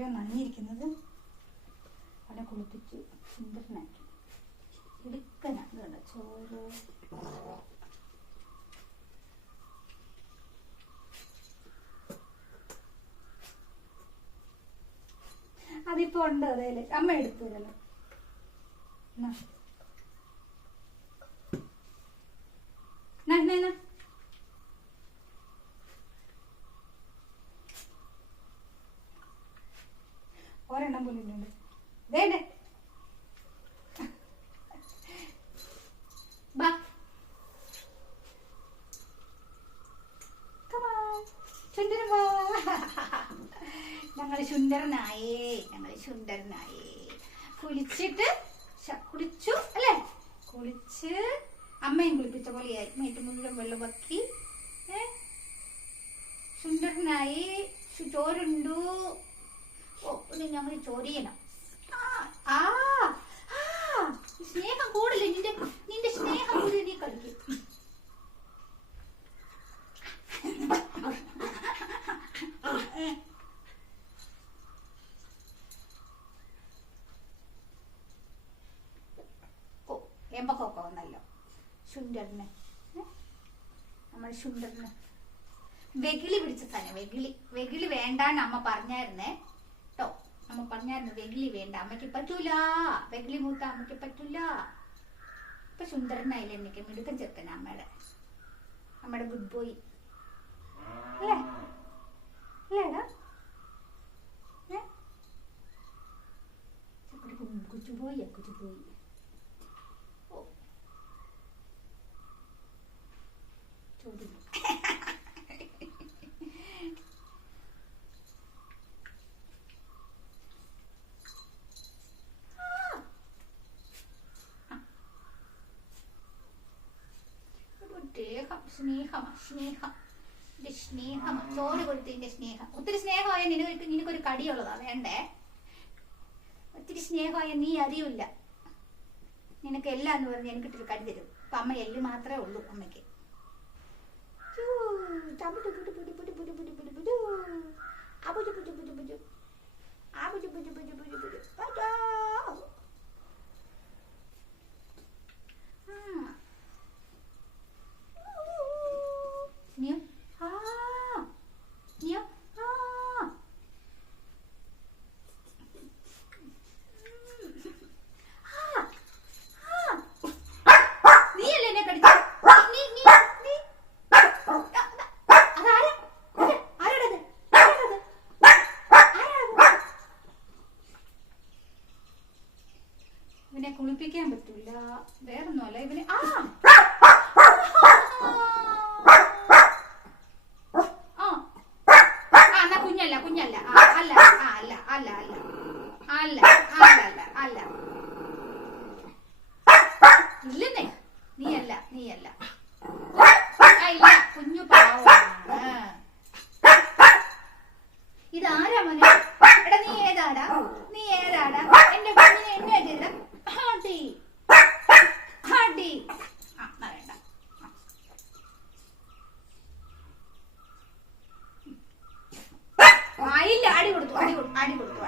മുഴുവൻ നനഞ്ഞിരിക്കുന്നത്. അവനെ കുളിപ്പിച്ച് സുന്ദരനാക്കി എടുക്കനാണ് കേട്ടോ ചോറ്. അതിപ്പോ ഉണ്ട് അതേല് അമ്മ എടുത്തു തരല്ലോ. ഒരെണ്ണം പോലും ഇല്ലുണ്ട്. വേണ്ടേ ബാ സുന്ദരൻ വാ. ഞങ്ങൾ സുന്ദരനായേ കുളിച്ചിട്ട് കുളിച്ചു അല്ലേ? കുളിച്ച് അമ്മയും കുളിപ്പിച്ച പോലെയായി. മേത്ത് മുഴുവൻ വെള്ളം വക്കി സുന്ദരനായി. ചോറുണ്ടു. ഓ ഇനി ഞങ്ങൾ ചോറിയണം. സ്നേഹം കൂടില്ല. നിന്റെ സ്നേഹം കൂടി നീ കളിക്കും. എമ്പക്കൊക്കെ വന്നല്ലോ ശുണ്ടറിന്. നമ്മൾ ശുണ്ടറിന് വെകിളി പിടിച്ച സാധനം. വെകിളി വേണ്ടാന്ന് അമ്മ പറഞ്ഞായിരുന്നേ കേട്ടോ. അമ്മ പറഞ്ഞായിരുന്നു വെകിളി വേണ്ട, അമ്മയ്ക്ക് പറ്റൂല. വെകിളി മൂത്ത അമ്മയ്ക്ക് പറ്റൂല. ഇപ്പൊ സുന്ദരനായില്ലേ എനിക്ക്. മിടുക്കൻ ചെറുക്കന അമ്മയുടെ ഗുഡ് ബോയ് അല്ലേ? അല്ലേടാ കുച്ചുപോയി. ഓ ചോദിക്കും. സ്നേഹം ചോറ് കൊടുത്തതിന്റെ സ്നേഹം. ഒത്തിരി സ്നേഹമായ നിനക്കൊരു കടിയുള്ളതാ വേണ്ടേ. ഒത്തിരി സ്നേഹമായ നീ അറിയില്ല. നിനക്ക് എല്ലാം എന്ന് പറഞ്ഞ് എനിക്കിട്ടൊരു കടി തരും. അപ്പൊ അമ്മ എല്ല് മാത്രമേ ഉള്ളൂ അമ്മയ്ക്ക്. ഇവനെ കുളിപ്പിക്കാൻ പറ്റൂല. വേറൊന്നുമല്ല ഇവന്. കുഞ്ഞല്ല അല്ല ഇല്ലെന്നേ. നീയല്ല ഇല്ല. കുഞ്ഞു പാവമാണ്. ഇതാരാ മോനെ? എടാ നീ ഏതാടാ? എന്റെ കുഞ്ഞിനെ എന്നെ ചെയ്ത വേണ്ട. ആയില്ല. അടി കൊടുത്തു.